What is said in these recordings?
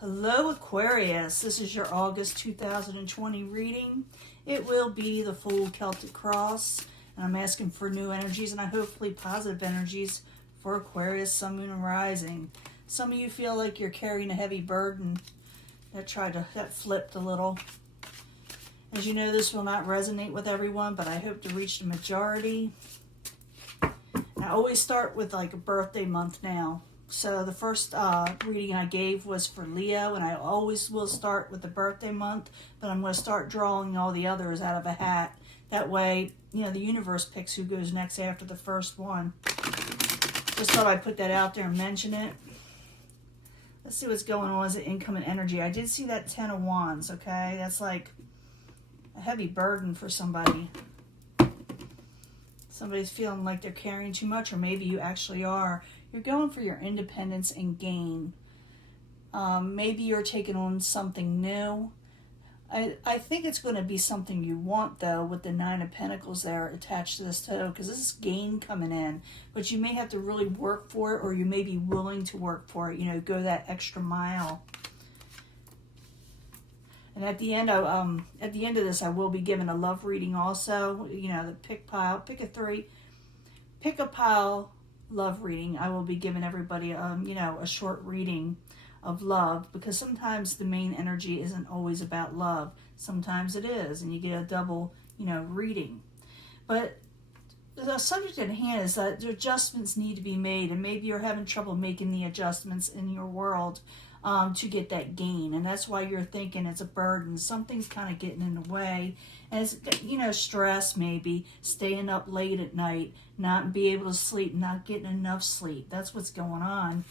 Hello Aquarius, this is your August 2020 reading. It will be the full Celtic cross, and I'm asking for new energies and hopefully positive energies for Aquarius, Sun, Moon, and Rising. Some of you feel like you're carrying a heavy burden. That flipped a little. As you know, this will not resonate with everyone, but I hope to reach the majority. And I always start with like a birthday month now. So the first reading I gave was for Leo, and I always will start with the birthday month, but I'm going to start drawing all the others out of a hat. That way, you know, the universe picks who goes next after the first one. Just thought I'd put that out there and mention it. Let's see what's going on as an incoming energy. I did see that 10 of Wands, okay? That's like a heavy burden for somebody. Somebody's feeling like they're carrying too much, or maybe you actually are. You're going for your independence and gain. Maybe you're taking on something new. I think it's going to be something you want, though, with the 9 of Pentacles there attached to this too, because this is gain coming in. But you may have to really work for it, or you may be willing to work for it. You know, go that extra mile. And at the end of this, I will be giving a love reading also. You know, the pick a 3, pick a pile. Love reading. I will be giving everybody you know, a short reading of love, because sometimes the main energy isn't always about love. Sometimes it is, and you get a double, you know, reading. But the subject at hand is that adjustments need to be made, and maybe you're having trouble making the adjustments in your world to get that gain, and that's why you're thinking it's a burden. Something's kind of getting in the way, and it's, you know, stress, maybe staying up late at night, not be able to sleep, not getting enough sleep. That's what's going on,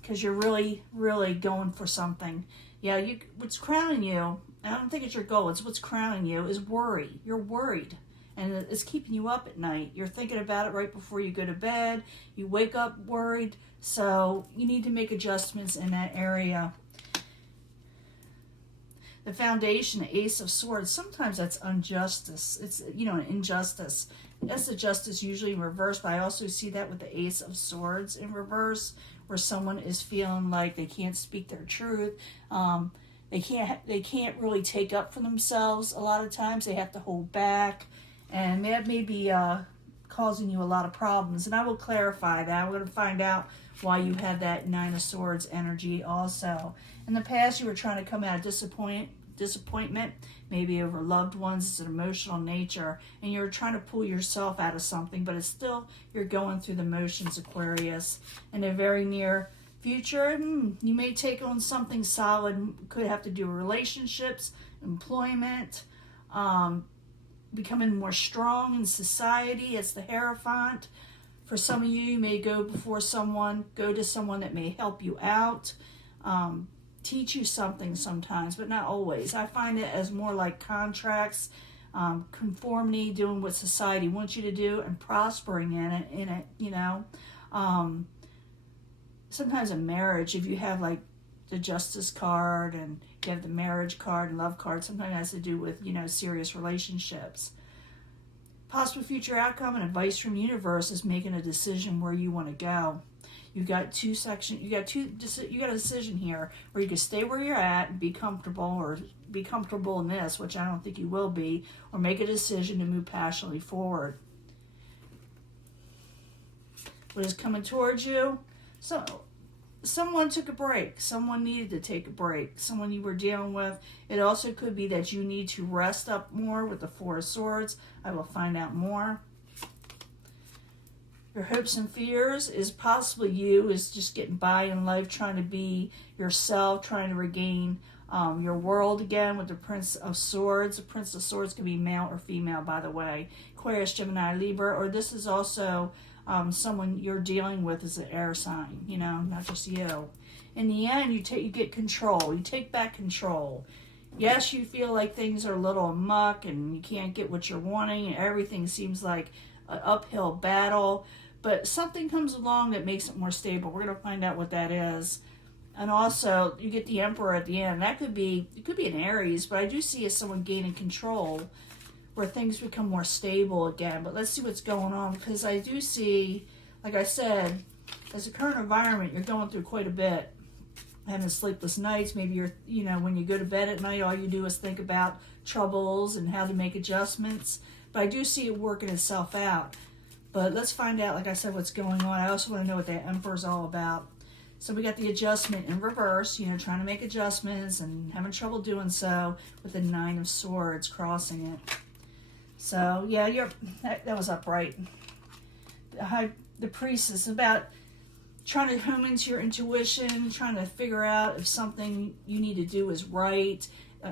because you're really going for something. Yeah, what's crowning you, I don't think it's your goal, it's what's crowning you is worry. You're worried, and it's keeping you up at night. You're thinking about it right before you go to bed. You wake up worried, so you need to make adjustments in that area. The foundation, the Ace of Swords, sometimes that's injustice. It's, you know, an injustice. That's the justice usually in reverse, but I also see that with the Ace of Swords in reverse, where someone is feeling like they can't speak their truth. They can't really take up for themselves a lot of times. They have to hold back, and that may be causing you a lot of problems. And I will clarify that. We're going to find out why you have that 9 of Swords energy also. In the past, you were trying to come out of disappointment, maybe over loved ones. It's an emotional nature, and you're trying to pull yourself out of something, but it's still, you're going through the motions, Aquarius. In the very near future, you may take on something solid. Could have to do with relationships, employment, becoming more strong in society. It's the Hierophant. For some of you, you may go to someone that may help you out, teach you something sometimes, but not always. I find it as more like contracts, conformity, doing what society wants you to do, and prospering in it, you know. Sometimes a marriage, if you have like the Justice card and you have the marriage card and love card, sometimes it has to do with, you know, serious relationships. Possible future outcome and advice from the universe is making a decision where you want to go. You got a decision here where you can stay where you're at and be comfortable, or be comfortable in this, which I don't think you will be, or make a decision to move passionately forward. What is coming towards you? So someone took a break. Someone needed to take a break. Someone you were dealing with. It also could be that you need to rest up more with the 4 of Swords. I will find out more. Your hopes and fears is possibly you is just getting by in life, trying to be yourself, trying to regain your world again with the Prince of Swords. The Prince of Swords can be male or female, by the way. Aquarius, Gemini, Libra, or this is also someone you're dealing with as an air sign, you know, not just you. In the end, you get control. You take back control. Yes, you feel like things are a little amok and you can't get what you're wanting and everything seems like an uphill battle, but something comes along that makes it more stable. We're going to find out what that is. And also, you get the Emperor at the end. It could be an Aries, but I do see as someone gaining control, where things become more stable again. But let's see what's going on, because I do see, like I said, as a current environment, you're going through quite a bit. having sleepless nights. Maybe you're, when you go to bed at night, all you do is think about troubles and how to make adjustments. But I do see it working itself out. But let's find out, like I said, what's going on. I also want to know what the Emperor's all about. So we got the adjustment in reverse, trying to make adjustments and having trouble doing so with the Nine of Swords crossing it. So, yeah, that was upright. The Priestess, about trying to hone into your intuition, trying to figure out if something you need to do is right.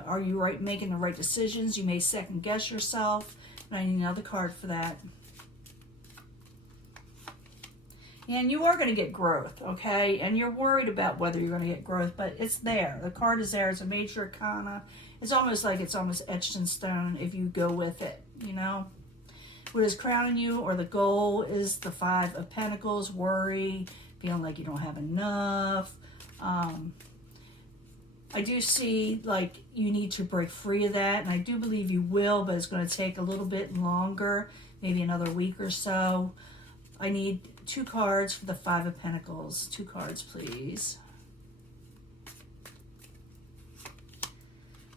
Are you making the right decisions? You may second guess yourself. And I need another card for that. And you are going to get growth, okay? And you're worried about whether you're going to get growth, but it's there. The card is there. It's a major arcana. It's almost like it's almost etched in stone if you go with it, What is crowning you, or the goal, is the Five of Pentacles, worry, feeling like you don't have enough. I do see like you need to break free of that, and I do believe you will, but it's going to take a little bit longer, maybe another week or so. I need 2 cards for the Five of Pentacles. 2 cards, please.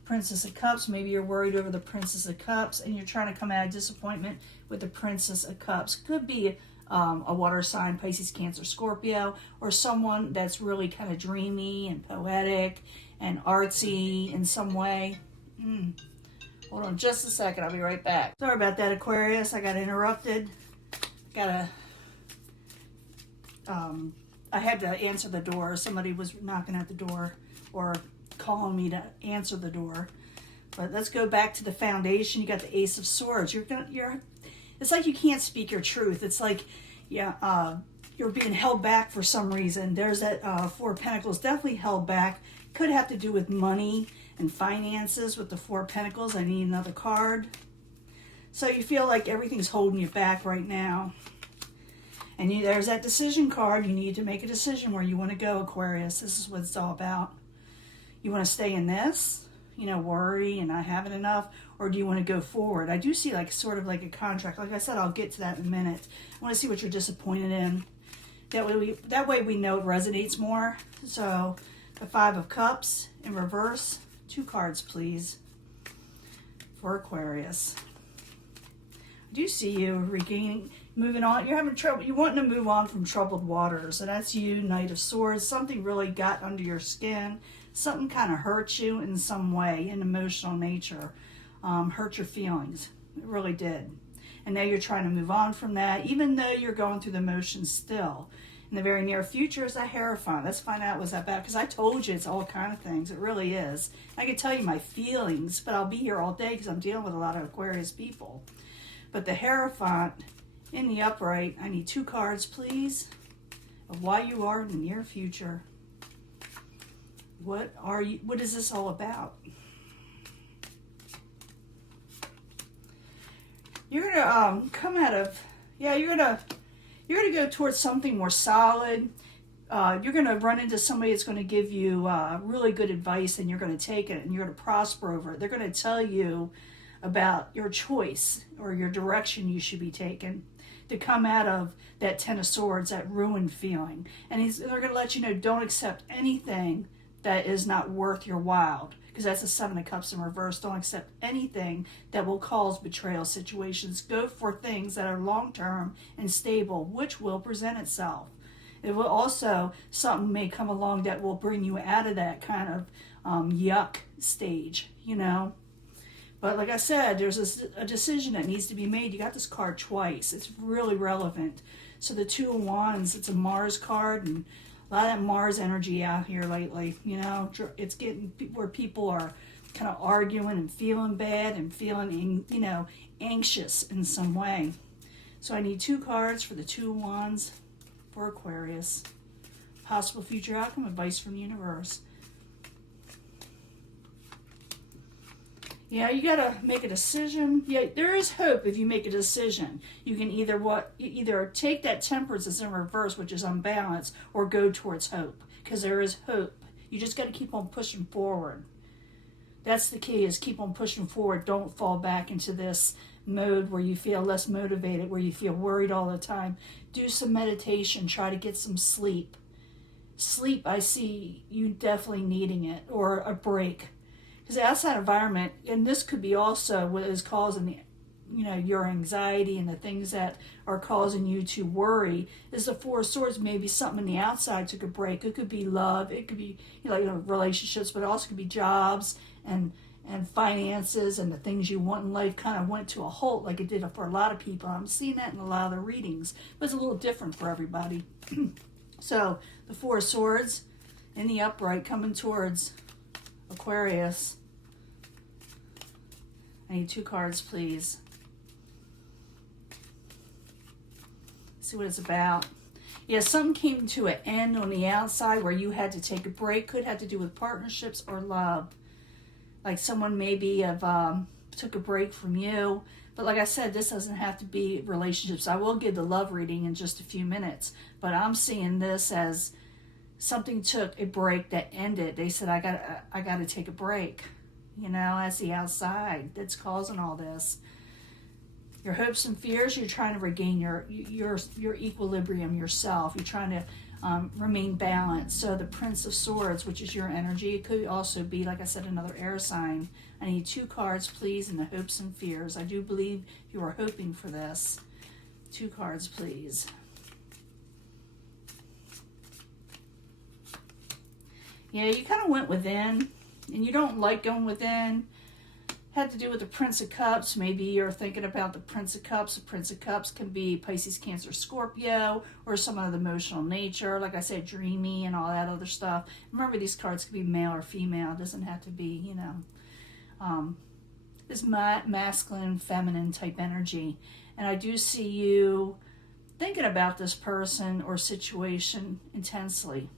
Princess of Cups. Maybe you're worried over the Princess of Cups, and you're trying to come out of disappointment with the Princess of Cups. Could be a water sign, Pisces, Cancer, Scorpio, or someone that's really kind of dreamy and poetic and artsy in some way. Hold on just a second. I'll be right back. Sorry about that, Aquarius. I got interrupted. I had to answer the door. Somebody was knocking at the door or calling me to answer the door. But let's go back to the foundation. You got the Ace of Swords. It's like you can't speak your truth. It's like, you're being held back for some reason. There's that Four of Pentacles, definitely held back. Could have to do with money and finances with the Four of Pentacles. I need another card. So you feel like everything's holding you back right now. And there's that decision card. You need to make a decision where you want to go, Aquarius. This is what it's all about. You want to stay in this, worry and not having enough, or do you want to go forward? I do see sort of like a contract. Like I said, I'll get to that in a minute. I want to see what you're disappointed in. That way we know it resonates more. So the Five of Cups in reverse. 2 cards, please, for Aquarius. I do see you moving on. You're having trouble. You're wanting to move on from troubled waters. And that's you, Knight of Swords. Something really got under your skin. Something kind of hurt you in some way, in emotional nature. Hurt your feelings. It really did. And now you're trying to move on from that, even though you're going through the motions still. In the very near future is a Hierophant. Let's find out what's that about, because I told you it's all kind of things. It really is. I can tell you my feelings, but I'll be here all day because I'm dealing with a lot of Aquarius people. But the Hierophant in the upright, I need 2 cards, please, of why you are in the near future. What is this all about? You're gonna come out of, you're gonna go towards something more solid. You're gonna run into somebody that's gonna give you really good advice, and you're gonna take it and you're gonna prosper over it. They're gonna tell you about your choice or your direction you should be taking to come out of that Ten of Swords, that ruined feeling. And they're gonna let you know, don't accept anything that is not worth your while, because that's the Seven of Cups in reverse. Don't accept anything that will cause betrayal situations. Go for things that are long-term and stable, which will present itself. It will also, something may come along that will bring you out of that kind of yuck stage, But like I said, there's a decision that needs to be made. You got this card twice. It's really relevant. So the Two of Wands, it's a Mars card, and a lot of that Mars energy out here lately, it's getting where people are kind of arguing and feeling bad and feeling, anxious in some way. So I need 2 cards for the Two of Wands for Aquarius. Possible future outcome, advice from the universe. Yeah, you gotta make a decision. Yeah, there is hope if you make a decision. You can either take that Temperance that's in reverse, which is unbalanced, or go towards hope, because there is hope. You just gotta keep on pushing forward. That's the key, is keep on pushing forward. Don't fall back into this mode where you feel less motivated, where you feel worried all the time. Do some meditation. Try to get some sleep. sleep, I see you definitely needing it, or a break. Because the outside environment, and this could be also what is causing the, your anxiety and the things that are causing you to worry, is the Four of Swords. Maybe something in the outside took a break. It could be love, it could be relationships, but it also could be jobs and finances, and the things you want in life kind of went to a halt, like it did for a lot of people. I'm seeing that in a lot of the readings, but it's a little different for everybody. So the Four of Swords in the upright coming towards Aquarius. I need 2 cards, please. See what it's about. Yeah, something came to an end on the outside where you had to take a break. Could have to do with partnerships or love. Like someone maybe have took a break from you. But like I said, this doesn't have to be relationships. I will give the love reading in just a few minutes. But I'm seeing this as something took a break that ended. They said, I got to take a break. As the outside that's causing all this. Your hopes and fears, you're trying to regain your equilibrium yourself. You're trying to remain balanced. So the Prince of Swords, which is your energy, it could also be, like I said, another air sign. I need 2 cards, please, in the hopes and fears. I do believe you are hoping for this. 2 cards, please. Yeah, you kind of went within, and you don't like going within. Had to do with the Prince of Cups. Maybe you're thinking about the Prince of Cups. The Prince of Cups can be Pisces, Cancer, Scorpio, or some of the emotional nature. Like I said, dreamy and all that other stuff. Remember, these cards can be male or female. It doesn't have to be, this masculine, feminine type energy. And I do see you thinking about this person or situation intensely.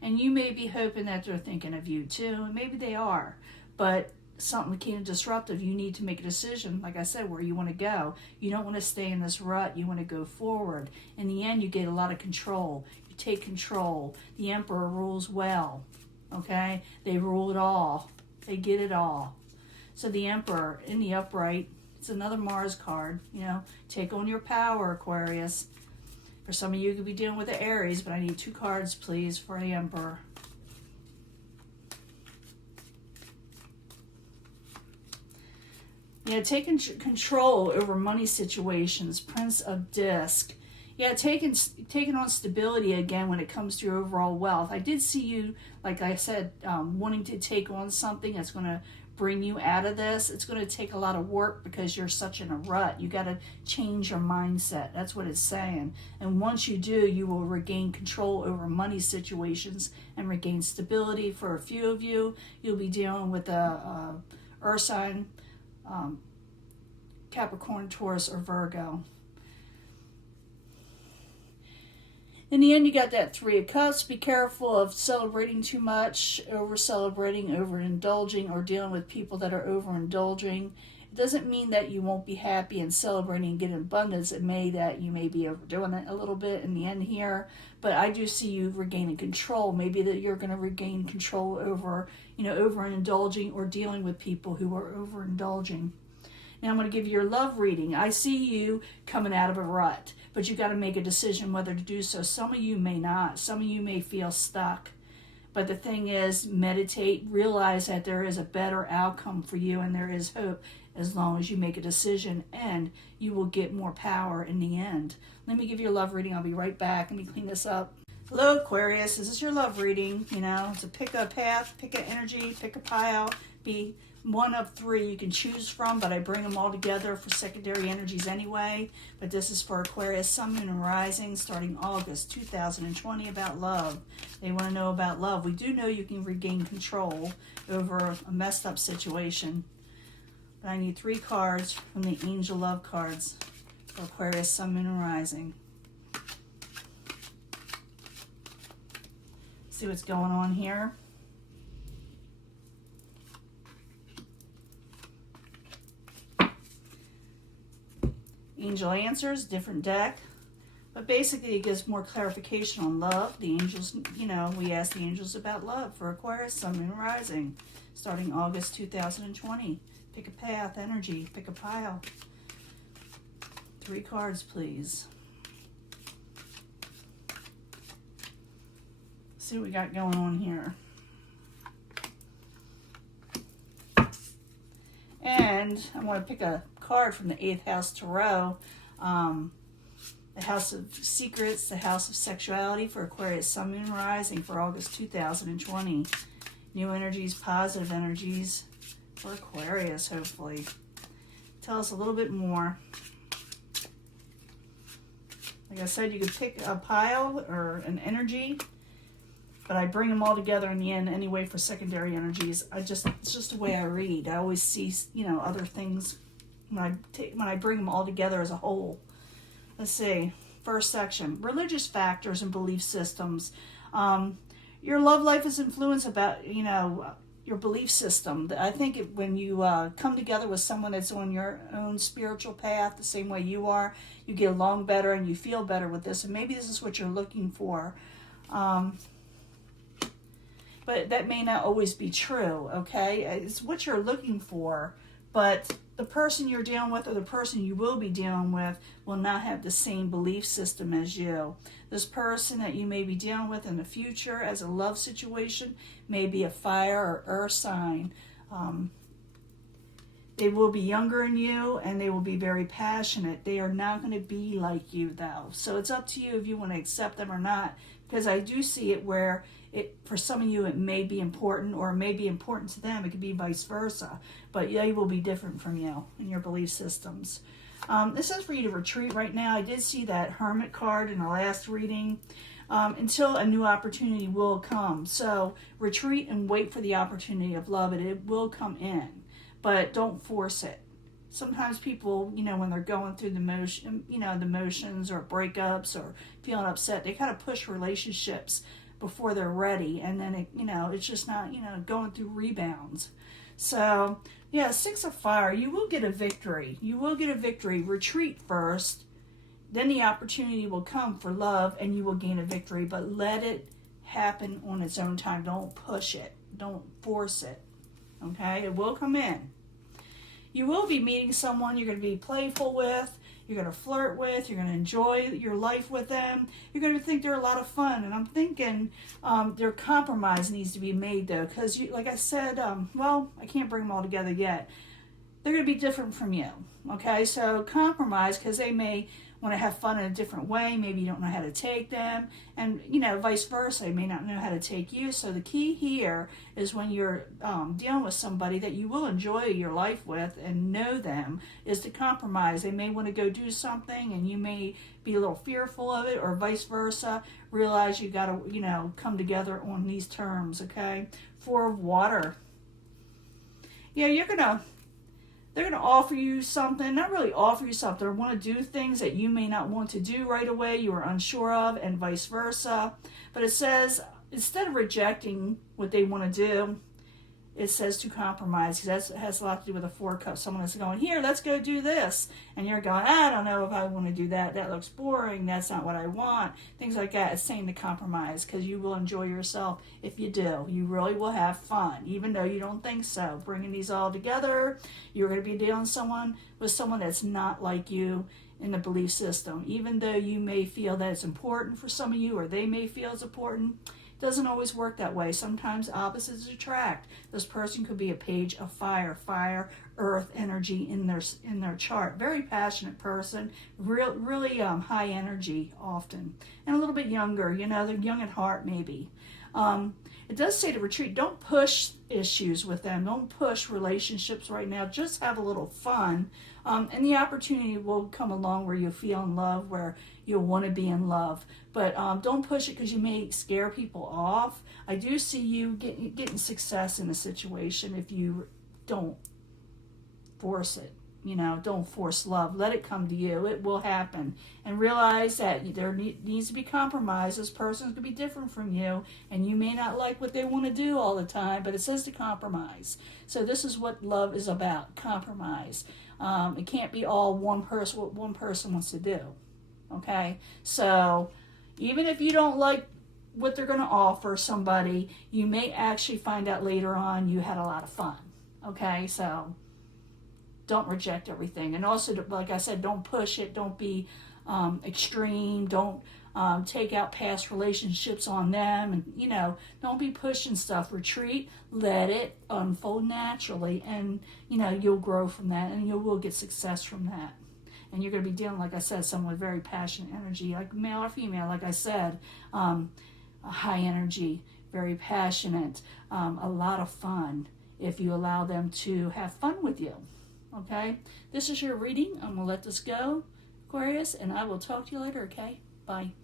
And you may be hoping that they're thinking of you too. And maybe they are. But something became disruptive. You need to make a decision, like I said, where you want to go. You don't want to stay in this rut. You want to go forward. In the end, you get a lot of control. You take control. The Emperor rules well. Okay? They rule it all. They get it all. So the Emperor in the upright, it's another Mars card. Take on your power, Aquarius. For some of you, you could be dealing with the Aries, but I need 2 cards, please, for the Emperor. Yeah, taking control over money situations, Prince of Disc. Yeah, taking on stability again when it comes to your overall wealth. I did see you, like I said, wanting to take on something that's going to bring you out of this. It's going to take a lot of work because you're such in a rut. You got to change your mindset. That's what it's saying. And once you do, you will regain control over money situations and regain stability. For a few of you, you'll be dealing with a earth sign, Capricorn, Taurus, or Virgo. In the end, you got that 3 of Cups. Be careful of celebrating too much, over-celebrating, overindulging, or dealing with people that are overindulging. It doesn't mean that you won't be happy and celebrating and get abundance. It may that you may be overdoing it a little bit in the end here. But I do see you regaining control. Maybe that you're going to regain control over, overindulging or dealing with people who are overindulging. Now I'm going to give you your love reading. I see you coming out of a rut, but you got to make a decision whether to do so. Some of you may not. Some of you may feel stuck. But the thing is, meditate, realize that there is a better outcome for you and there is hope as long as you make a decision, and you will get more power in the end. Let me give you a love reading. I'll be right back. Let me clean this up. Hello, Aquarius. This is your love reading. It's a pick a path, pick an energy, pick a pile. Be one of 3 you can choose from, but I bring them all together for secondary energies anyway. But this is for Aquarius, Sun, Moon, and Rising, starting August 2020, about love. They want to know about love. We do know you can regain control over a messed up situation. But I need 3 cards from the Angel Love cards for Aquarius, Sun, Moon, and Rising. See what's going on here. Angel Answers, different deck. But basically it gives more clarification on love. The angels, we ask the angels about love for Aquarius, Sun, Moon, Rising, starting August 2020. Pick a path, energy, pick a pile. 3 cards, please. see what we got going on here. And I'm going to pick a card from the 8th House Tarot. The House of Secrets, the House of Sexuality for Aquarius, Sun, Moon, Rising for August 2020. New energies, positive energies for Aquarius, hopefully. Tell us a little bit more. Like I said, you could pick a pile or an energy, but I bring them all together in the end anyway for secondary energies. It's just the way I read. I always see, other things when I bring them all together as a whole. Let's see. First section, religious factors and belief systems. Your love life is influenced about, your belief system. I think when you come together with someone that's on your own spiritual path, the same way you are, you get along better and you feel better with this. And maybe this is what you're looking for. But that may not always be true, okay? It's what you're looking for, but the person you're dealing with or the person you will be dealing with will not have the same belief system as you. This person that you may be dealing with in the future as a love situation may be a fire or earth sign. They will be younger than you and they will be very passionate. They are not going to be like you, though. So it's up to you if you want to accept them or not, because I do see it where for some of you, it may be important, or it may be important to them. It could be vice versa. But they will be different from you in your belief systems. This is for you to retreat right now. I did see that Hermit card in the last reading. Until a new opportunity will come. So retreat and wait for the opportunity of love, and it will come in. But don't force it. Sometimes people, when they're going through the motions or breakups or feeling upset, they kind of push relationships before they're ready, and then it's just not going through rebounds. So yeah, 6 of Fire, you will get a victory. Retreat first, then the opportunity will come for love and you will gain a victory, but let it happen on its own time. Don't push it, don't force it. Okay, it will come in. You will be meeting someone you're going to be playful with, you're going to flirt with, you're going to enjoy your life with them. You're going to think they're a lot of fun. And I'm thinking their compromise needs to be made, though, because, like I said, I can't bring them all together yet. They're going to be different from you, okay? So compromise, because they may want to have fun in a different way. Maybe you don't know how to take them. And, vice versa. They may not know how to take you. So the key here is when you're dealing with somebody that you will enjoy your life with and know them, is to compromise. They may want to go do something and you may be a little fearful of it, or vice versa. Realize you got to, come together on these terms, okay? 4 of Water. Yeah, they're going to offer you something, not really offer you something, or want to do things that you may not want to do right away, you are unsure of, and vice versa. But it says, instead of rejecting what they want to do, it says to compromise, because that has a lot to do with a 4 cups. Someone is going, here, let's go do this. And you're going, I don't know if I want to do that. That looks boring. That's not what I want. Things like that. It's saying to compromise, because you will enjoy yourself if you do. You really will have fun, even though you don't think so. Bringing these all together, you're going to be dealing with someone that's not like you in the belief system. Even though you may feel that it's important for some of you, or they may feel it's important, doesn't always work that way. Sometimes opposites attract. This person could be a page of fire, earth energy in their chart. Very passionate person, really high energy often, and a little bit younger. They're young at heart maybe. It does say to retreat. Don't push issues with them. Don't push relationships right now. Just have a little fun. And the opportunity will come along where you feel in love, where you'll want to be in love. But don't push it, because you may scare people off. I do see you getting success in a situation if you don't force it. Don't force love. Let it come to you. It will happen. And realize that there needs to be compromise. This person's going to be different from you, and you may not like what they want to do all the time, but it says to compromise. So this is what love is about, compromise. It can't be all what one person wants to do. Okay? So even if you don't like what they're going to offer somebody, you may actually find out later on you had a lot of fun. Okay? So don't reject everything. And also, like I said, don't push it. Don't be extreme. Don't take out past relationships on them, and don't be pushing stuff. Retreat, let it unfold naturally, and you'll grow from that, and you will get success from that. And you're going to be dealing, like I said, someone with very passionate energy, like male or female, like I said, a high energy, very passionate, a lot of fun, if you allow them to have fun with you. Okay, this is your reading. I'm going to let this go, Aquarius, and I will talk to you later, okay? Bye.